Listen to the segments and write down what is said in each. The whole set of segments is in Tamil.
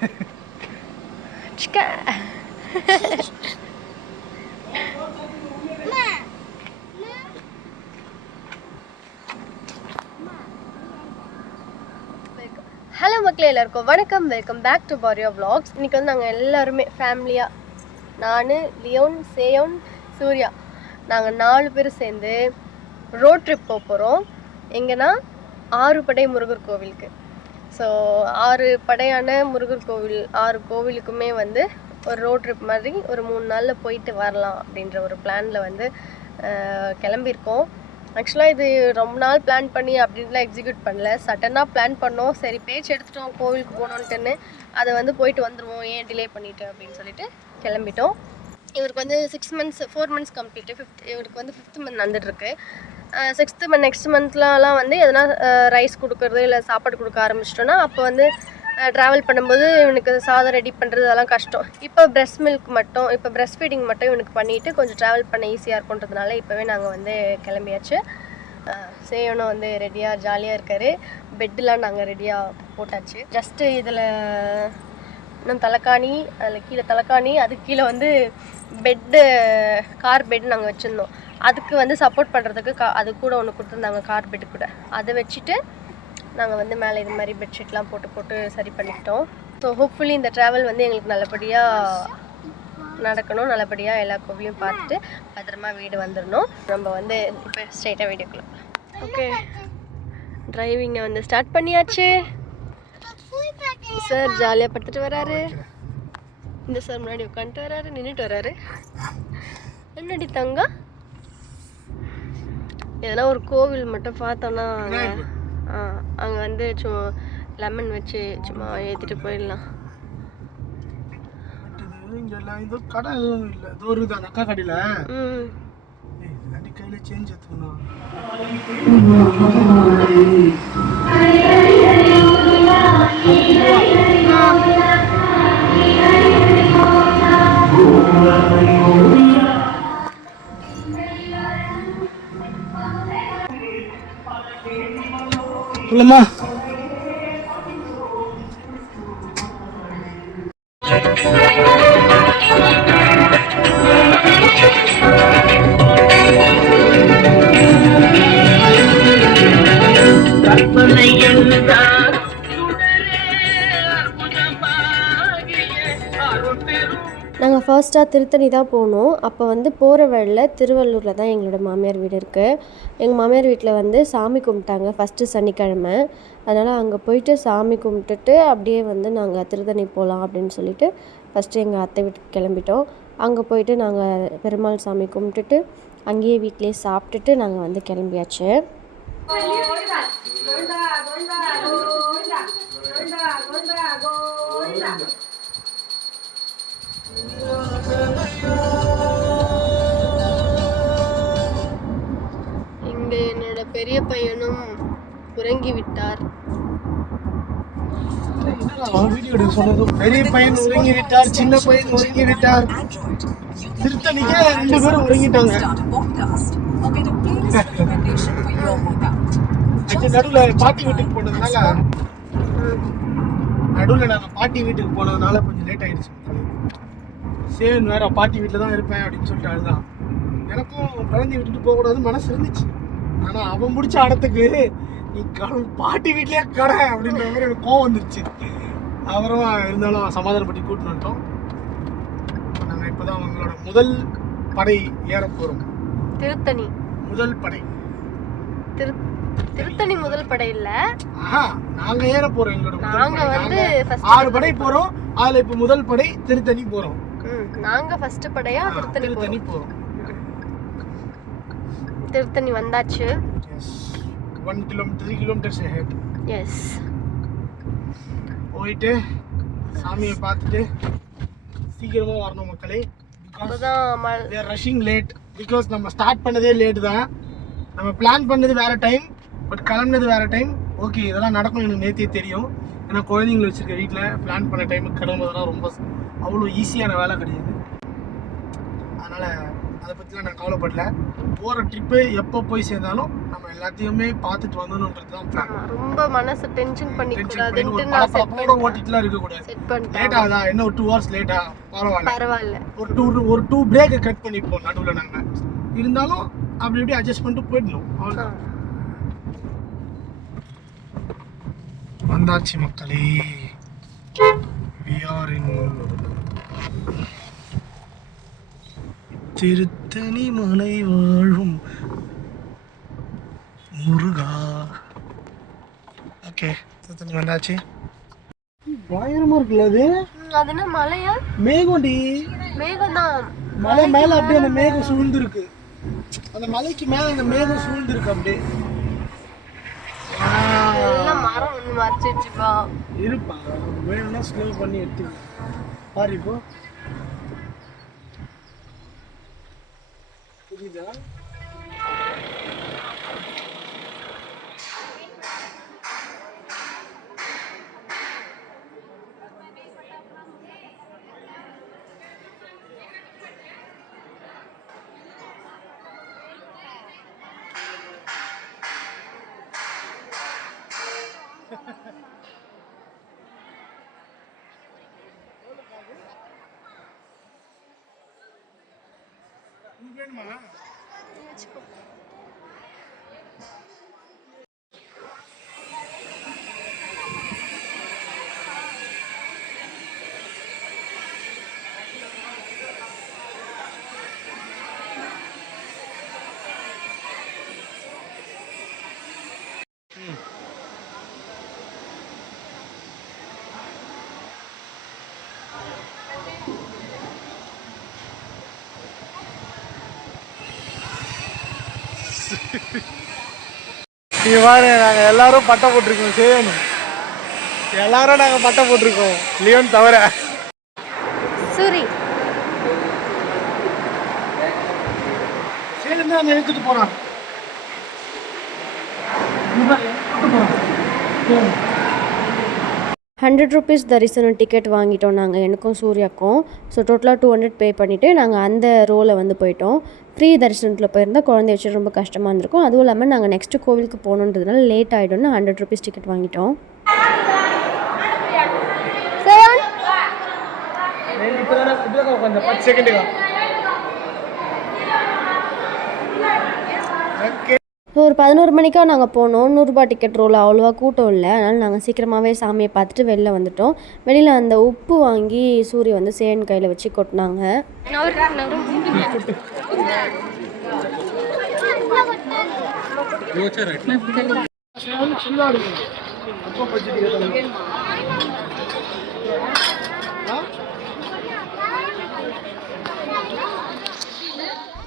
சிக்கா ஹலோ மக்களே எல்லாருக்கும் வணக்கம். Welcome back to Pariya vlogs இன்னைக்கு வந்து நாங்கள் எல்லாருமே ஃபேமிலியாக நான் லியோன் சேயோன் சூர்யா நாங்கள் நாலு பேர் சேர்ந்து ரோட் ட்ரிப் போக போகிறோம் எங்கன்னா ஆறுபடை முருகர் கோவிலுக்கு. ஸோ ஆறு படையான முருகர் கோவில் ஆறு கோவிலுக்குமே வந்து ஒரு ரோட் ட்ரிப் மாதிரி ஒரு மூணு நாளில் போயிட்டு வரலாம் அப்படின்ற ஒரு பிளானில் வந்து கிளம்பியிருக்கோம். ஆக்சுவலாக இது ரொம்ப நாள் பிளான் பண்ணி அப்படின்லாம் எக்ஸிக்யூட் பண்ணல. சட்டனாக பிளான் பண்ணோம். சரி பேச்சு எடுத்துட்டோம் கோவிலுக்கு போகணுன்ட்டுன்னு அதை வந்து போயிட்டு வந்துடுவோம் ஏன் டிலே பண்ணிவிட்டு அப்படின்னு சொல்லிட்டு கிளம்பிட்டோம். இவருக்கு வந்து six months four months complete fifth இவருக்கு வந்து ஃபிஃப்த் மந்த் வந்துட்டுருக்கு சிக்ஸ்த்து நெக்ஸ்ட் மந்த்லலாம் வந்து எதனா ரைஸ் கொடுக்குறது இல்லை சாப்பாடு கொடுக்க ஆரம்பிச்சிட்டோன்னா அப்போ வந்து ட்ராவல் பண்ணும்போது இவனுக்கு சாதம் ரெடி பண்ணுறது அதெல்லாம் கஷ்டம். இப்போ breast மில்க் மட்டும் இப்போ breast ஃபீடிங் மட்டும் இவனுக்கு பண்ணிவிட்டு கொஞ்சம் ட்ராவல் பண்ண ஈஸியாக இருக்குன்றதுனால இப்போவே நாங்கள் வந்து கிளம்பியாச்சு. சேவனும் வந்து ரெடியாக ஜாலியாக இருக்கார். பெட்டெலாம் நாங்கள் ரெடியாக போட்டாச்சு. ஜஸ்ட்டு இதில் இன்னும் தலைக்காணி அதில் கீழே தலைக்காணி அதுக்கு கீழே வந்து பெட்டு கார் பெட் நாங்கள் வச்சுருந்தோம். அதுக்கு வந்து சப்போர்ட் பண்ணுறதுக்கு கா அது கூட ஒன்று கொடுத்துருந்தாங்க கார் பெட்டு கூட. அதை வச்சுட்டு நாங்கள் வந்து மேலே இது மாதிரி பெட்ஷீட்லாம் போட்டு போட்டு சரி பண்ணிக்கிட்டோம். ஸோ ஹோப்ஃபுல்லி இந்த ட்ராவல் வந்து எங்களுக்கு நல்லபடியாக நடக்கணும். நல்லபடியாக எல்லா கோவிலையும் பார்த்துட்டு பத்திரமா வீடு வந்துடணும் நம்ம வந்து இப்போ ஸ்ட்ரைட்டாக வீடியோக்குள்ள ஓகே டிரைவிங்கை வந்து ஸ்டார்ட் பண்ணியாச்சு. சார் ஜாலியாக படுத்துட்டு வராரு. இந்த சார் முன்னாடி உட்காந்துட்டு வராரு நின்றுட்டு வராரு. என்னடி தங்கம்? எதனா ஒரு கோவில் மட்டும் பார்த்தோன்னா அங்கே ஆ அங்கே வந்து சும்மா லெமன் வச்சு சும்மா ஏற்றிட்டு போயிடலாம். இங்க எல்லாம் இது கடை எதுவும் இல்லை. இது ஒரு இது அக்கா கடையில். கையில் சேஞ்ச் எடுத்துக்கணும். இல்லைம்மா நாங்கள் ஃபர்ஸ்ட்டாக திருத்தணி தான் போனோம். அப்போ வந்து போகிற வழியில் திருவள்ளூரில் தான் எங்களோட மாமியார் வீடு இருக்குது எங்கள் மாமியார் வீட்டில் வந்து சாமி கும்பிட்டாங்க ஃபஸ்ட்டு சனிக்கிழமை. அதனால் அங்கே போயிட்டு சாமி கும்பிட்டுட்டு அப்படியே வந்து நாங்கள் திருத்தணி போகலாம் அப்படின்னு சொல்லிட்டு ஃபஸ்ட்டு எங்கள் அத்தை வீட்டுக்கு கிளம்பிட்டோம். அங்கே போயிட்டு நாங்கள் பெருமாள் சாமி கும்பிட்டுட்டு அங்கேயே வீட்டிலேயே சாப்பிட்டுட்டு நாங்கள் வந்து கிளம்பியாச்சு. இங்கே பெரிய பையனும் உறங்கி விட்டார் பெரிய பையன் உறங்கி விட்டார் சின்ன பையன் ஒதுங்கி விட்டார் திருத்தணிக்கே ரெண்டு பேரும் உறங்கிட்டாங்க நடுவில் பாட்டி வீட்டுக்கு போனதுனால நடுவில் நாங்கள் பாட்டி வீட்டுக்கு போனதுனால கொஞ்சம் லேட் ஆயிடுச்சு சேவன் வேற பாட்டி வீட்டில் தான் இருப்பேன் அப்படின்னு சொல்லிட்டு அதுதான் எனக்கும் குழந்தை விட்டுட்டு போகக்கூடாதுன்னு மனசு இருந்துச்சு. ஆனால் அவன் முடிச்ச இடத்துக்கு நீ பாட்டி வீட்லயே கடை அப்படின்ற மாதிரி எனக்கு கோவம் வந்துருச்சு. அப்புறம் இருந்தாலும் சமாதானப்பட்டி கூட்டின்னு வந்துட்டோம். நாங்கள் இப்போ தான் அவங்களோட முதல் படை ஏற போகிறோம் திருத்தணி. முதல் படை. திரு திருத்தணி முதல் படை இல்லை. நாங்க ஏற போறோம் எங்களோட நாங்க. வந்து ஆறு படை போறோம். அதுல இப்ப முதல் படை திருத்தணி போறோம். நாங்க ஃபர்ஸ்ட் படையா திருத்தணி போறோம். திருத்தணி வந்தாச்சு. ஒன் கிலோமீட்டர் த்ரீ கிலோமீட்டர்ஸ் ஹெட் எஸ் போயிட்டு சாமியை பார்த்துட்டு சீக்கிரமா வரணும் மக்களே. மல் ரஷிங் லேட் பிகாஸ் நம்ம ஸ்டார்ட் பண்ணதே லேட் தான். நம்ம பிளான் பண்ணது வேற டைம் பட் கிளம்புனது வேற டைம் ஓகே இதெல்லாம் நடக்கும் எனக்கு நேற்றே தெரியும். ஏன்னா குழந்தைங்களை வச்சிருக்க வீட்டில் பிளான் பண்ண டைமுக்கு கிளம்புறதுலாம் ரொம்ப அவ்வளோ ஈஸியான வேலை கிடையாது. அதனால அதை பற்றிலாம் நான் கவலைப்படல. போகிற ட்ரிப்பு எப்போ போய் சேர்ந்தாலும் நம்ம எல்லாத்தையுமே பார்த்துட்டு வந்தணுன்றது தான் பிளான் ஆமா, ரொம்ப மனசு டென்ஷன் பண்ணிக்க டென்ஷன் பண்ணி கூடாதுன்ட்டு ஒரு நான் செட் படப்படப்போட ஓட்டிட்டுலாம் இருக்கக்கூடாது லேட் ஆகுதா? இன்னும் ஒரு டூ ஹவர்ஸ் லேட்டா பரவாயில்ல. பரவாயில்ல. ஒரு டூ ஒரு டூ பிரேக்கை கட் பண்ணிப்போம் நடுவில் நாங்கள் இருந்தாலும் அப்படி இப்படி அட்ஜஸ்ட் பண்ணிட்டு போயிடணும். அவ்வளோதான் வந்தாச்சு மக்களே. We are in திருத்தணி மலை வாழும் முருகா. ஓகே திருத்தணி வந்தாச்சு பயங்கரமா இருக்குல்ல அது? அது என்ன மலையா? மேகம்டி மேகம் தான் மலை மேல அப்படியே அந்த மேகம் சூழ்ந்து இருக்கு அந்த மலைக்கு மேல அந்த மேகம் சூழ்ந்து இருக்கு அப்படியே மரம் மறைச்சிச்சுப்பா இருப்பா. வேணும்னா ஸ்லோ பண்ணி எடுத்துக்கலாம். பாரு இப்போ. you Frida. உனக்கு வேணுமா பாரு நாங்கள் எல்லாரும் பட்டை போட்டிருக்கோம் செய்யணும் எல்லாரும் நாங்கள் பட்டை போட்டிருக்கோம். லியோன் தவிர. சூரி. சேர்ந்து அந்த எடுத்துட்டு போறான். ஹண்ட்ரட் ருபீஸ் தரிசனம் டிக்கெட் வாங்கிட்டோம் நாங்கள் எனக்கும் சூர்யாக்கும். ஸோ டோட்டலாக டூ ஹண்ட்ரட் பே பண்ணிவிட்டு நாங்கள் அந்த ரோவில் வந்து போயிட்டோம். ஃப்ரீ தரிசனத்தில் போயிருந்தால் குழந்தைய வச்சு ரொம்ப கஷ்டமாக இருந்திருக்கும். அதுவும் இல்லாமல் நாங்கள் நெக்ஸ்ட்டு கோவிலுக்கு போகணுன்றதுனால லேட் ஆகிடும்னு ஹண்ட்ரட் ருபீஸ் டிக்கெட் வாங்கிட்டோம். கொஞ்சம் பத்து செகண்டுக்கா ஸோ ஒரு பதினோரு மணிக்கா நாங்கள் போனோம். நூறுரூபா டிக்கெட் ரோல் அவ்வளோவா கூட்டம் இல்லை. அதனால் நாங்கள் சீக்கிரமாகவே சாமியை பார்த்துட்டு வெளில வந்துட்டோம். வெளியில் அந்த உப்பு வாங்கி சூரிய வந்து சேன் கையில் வச்சு கொட்டினாங்க. చిన్నాడు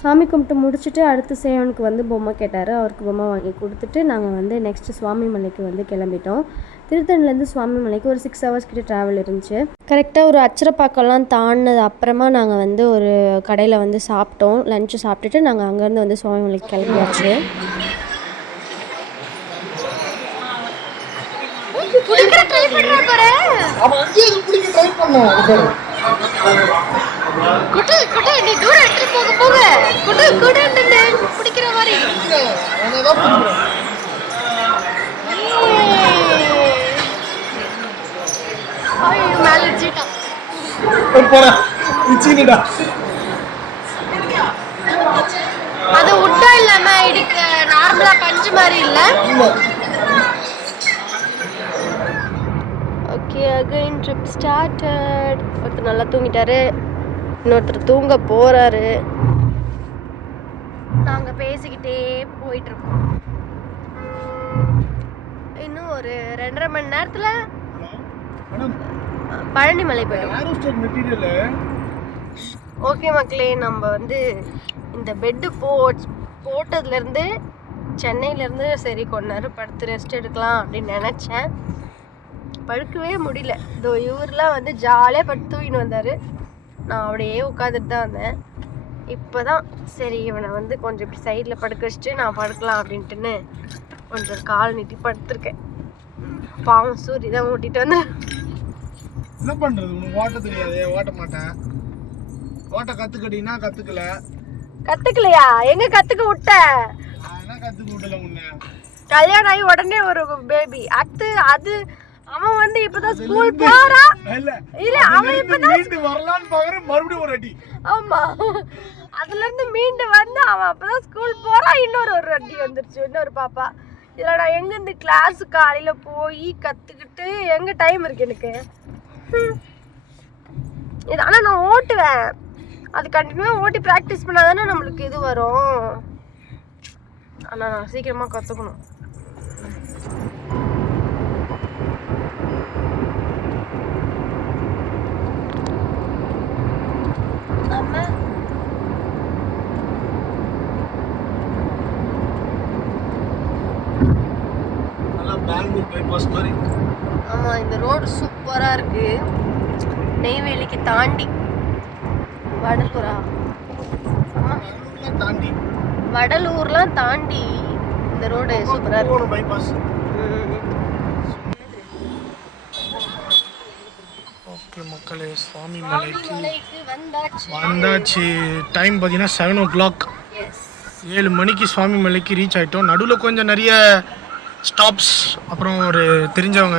சாமி கும்பிட்டு முடிச்சுட்டு அடுத்து சேவனுக்கு வந்து பொம்மை கேட்டார். அவருக்கு பொம்மை வாங்கி கொடுத்துட்டு நாங்கள் வந்து நெக்ஸ்ட்டு சுவாமி மலைக்கு வந்து கிளம்பிட்டோம். திருத்தணிலேருந்து சுவாமி மலைக்கு ஒரு சிக்ஸ் ஹவர்ஸ் கிட்ட ட்ராவல் இருந்துச்சு. கரெக்டாக ஒரு அச்சரப்பாக்கம்லாம் தாண்டினது அப்புறமா நாங்கள் வந்து ஒரு கடையில் வந்து சாப்பிட்டோம். லஞ்சு சாப்பிட்டுட்டு நாங்கள் அங்கேருந்து வந்து சுவாமி மலைக்கு கிளம்பியாச்சு. ட்ரை பண்ணான் குட்டு குட்டு நீ தூரம் எடுத்து போக போக குட்டு குட்டு பிடிக்கிற மாதிரி. மேலே வச்சுட்டான் போறேன் அது உட்டா இல்லாம இடிக்க நார்மலா பஞ்சு மாதிரி இல்ல? இல்ல. ஓகே அகைன் ட்ரிப் ஸ்டார்டட் ஒருத்தர் நல்லா தூங்கிட்டாரு. இன்னொருத்தர் தூங்க போறாரு. நாங்க பேசிக்கிட்டே போயிட்டு இருக்கோம் இன்னும் ஒரு ரெண்டரை மணி நேரத்துல மேடம். பழனி மலை போயிடும் ஓகே மக்களே நம்ம வந்து இந்த பெட்டு போ போட்டதுலேருந்து சென்னையிலேருந்து சரி கொஞ்ச நேரம் படுத்து ரெஸ்ட் எடுக்கலாம் அப்படின்னு நினச்சேன். படுக்கவே முடியல. இதோ இவரெலாம் வந்து ஜாலியாக படுத்து தூக்கின்னு வந்தார். நான் அப்படியே உட்காந்துட்டு தான் வந்தேன் இப்போ தான் சரி இவனை வந்து கொஞ்சம் இப்படி சைடில் படுக்க வச்சுட்டு நான் படுக்கலாம் அப்படின்ட்டுன்னு கொஞ்சம் கால் நீட்டி படுத்திருக்கேன். பாவம் சூரி தான் ஓட்டிட்டு வந்து என்ன பண்றது? உனக்கு ஓட்ட தெரியாது. ஓட்ட மாட்டேன்? ஓட்ட கத்துக்கிட்டீங்கன்னா கத்துக்கல. கத்துக்கலையா? எங்க கத்துக்க விட்ட? கத்துக்க விடல உன்னை? கல்யாணம் ஆகி உடனே ஒரு பேபி அடுத்து அது அவன் வந்து இப்பதான் ஸ்கூல் போறான். இல்ல அவன் இப்பதான் மீண்டு வரலான்னு பாக்குறேன் மறுபடியும் ஒரு அடி ஆமா. அதுல இருந்து மீண்டு வந்து அவன் அப்பதான் ஸ்கூல் போறான். இன்னொரு ஒரு அடி வந்துருச்சு இன்னொரு பாப்பா. இதுல நான் எங்க இந்த கிளாஸ் காலையில போய் கத்துக்கிட்டு எங்க டைம் இருக்கு எனக்கு. இது ஆனா நான் ஓட்டுவேன். அது கண்டினியூவா ஓட்டி ப்ராக்டிஸ் பண்ணாதானே நம்மளுக்கு இது வரும். ஆனா நான் சீக்கிரமா கத்துக்கணும் அம்மா நல்லா பெங்களூர் பைபாஸ் மாதிரி ஆமா இந்த ரோடு சூப்பரா இருக்கு. நெய்வேலிக்கு தாண்டி. வடலூரா? தாண்டி. வடலூர்லாம் தாண்டி இந்த ரோடு சூப்பரா இருக்கு. பைபாஸ். ஓகே மக்களே சுவாமி மலைக்கு வந்தாச்சு. வந்தாச்சு. டைம் பார்த்தீங்கன்னா செவன் ஓ கிளாக் ஏழு மணிக்கு சுவாமி மலைக்கு ரீச் ஆயிட்டோம். நடுவில் கொஞ்சம் நிறைய ஸ்டாப்ஸ் அப்புறம் ஒரு தெரிஞ்சவங்க.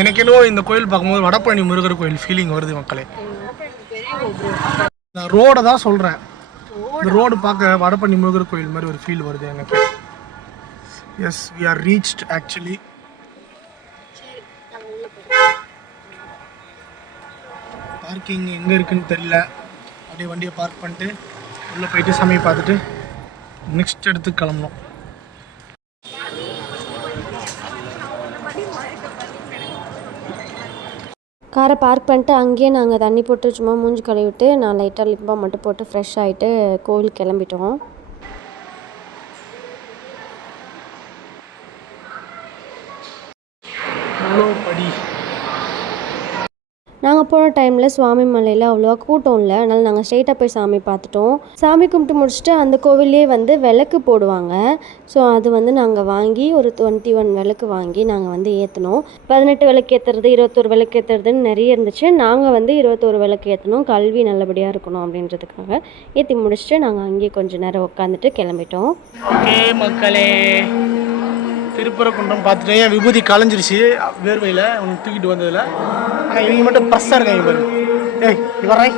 எனக்கு என்னவோ இந்த கோயில் பார்க்கும்போது வடபழனி முருகர் கோயில் ஃபீலிங் வருது மக்களே. நான் ரோடை தான் சொல்கிறேன் இந்த ரோடு பார்க்க வடபழனி முருகர் கோயில் மாதிரி ஒரு ஃபீல் வருது எனக்கு. Yes we are reached actually parking எங்கே இருக்குன்னு தெரியல. அப்படியே வண்டியை பார்க் பண்ணிட்டு உள்ளே போயிட்டு சமையல் பார்த்துட்டு நெக்ஸ்ட் இடத்துக்கு கிளம்பணும் காரை பார்க் பண்ணிட்டு அங்கேயே நாங்கள் தண்ணி போட்டு சும்மா மூஞ்சி கழுவிட்டு நான் லைட்டாக லிப்பா மட்டும் போட்டு ஃப்ரெஷ் ஆகிட்டு கோவில் கிளம்பிட்டோம். படி. நாங்கள் போன டைமில் சுவாமி மலையில் அவ்வளோவா கூட்டம் இல்லை. அதனால் நாங்கள் ஸ்ட்ரெயிட்டாக போய் சாமி பார்த்துட்டோம். சாமி கும்பிட்டு முடிச்சுட்டு அந்த கோவிலே வந்து விளக்கு போடுவாங்க. ஸோ அது வந்து நாங்கள் வாங்கி ஒரு டுவெண்ட்டி ஒன் விளக்கு வாங்கி நாங்கள் வந்து ஏற்றினோம் பதினெட்டு விளக்கு ஏற்றுறது இருபத்தோரு விளக்கு ஏற்றுறதுன்னு நிறைய இருந்துச்சு. நாங்கள் வந்து இருபத்தோரு விளக்கு ஏற்றணும் கல்வி நல்லபடியாக இருக்கணும் அப்படின்றதுக்காக ஏற்றி முடிச்சுட்டு நாங்கள் அங்கேயே கொஞ்சம் நேரம் உட்காந்துட்டு கிளம்பிட்டோம். மக்களே. திருப்பரங்குன்றம் பார்த்துட்டு என் விபூதி கலைஞ்சிருச்சு வேர்வையில் உனக்கு தூக்கிட்டு வந்ததில். ஆனால் இவங்க மட்டும் ப்ரெஸ்ஸாக இருக்காங்க பாரு. ஏய் இவரை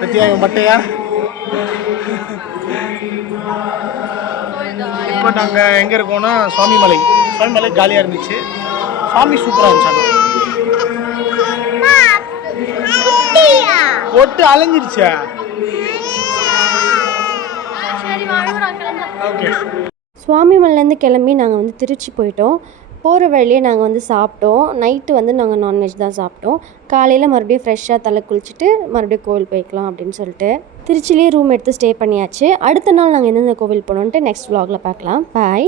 பத்தியா இவன் பட்டையா இப்போ நாங்கள் எங்கே இருக்கோம்னா சுவாமிமலை. சுவாமிமலை காலியாக இருந்துச்சு. சாமி சூப்பராக இருந்துச்சு ஒட்டு அலைஞ்சிருச்சா. ஓகே சுவாமிமலைலேருந்து கிளம்பி நாங்கள் வந்து திருச்சி போயிட்டோம். போகிற வழியே நாங்கள் வந்து சாப்பிட்டோம். நைட்டு வந்து நாங்கள் நான்வெஜ் தான் சாப்பிட்டோம். காலையில் மறுபடியும் ஃப்ரெஷ்ஷாக தலை குளிச்சுட்டு மறுபடியும் கோவில் போய்க்கலாம் அப்படின்னு சொல்லிட்டு திருச்சிலேயே ரூம் எடுத்து ஸ்டே பண்ணியாச்சு. அடுத்த நாள் நாங்கள் எந்தெந்த கோவில் போனோன்ட்டு நெக்ஸ்ட் வ்ளாகில் பார்க்கலாம். பாய்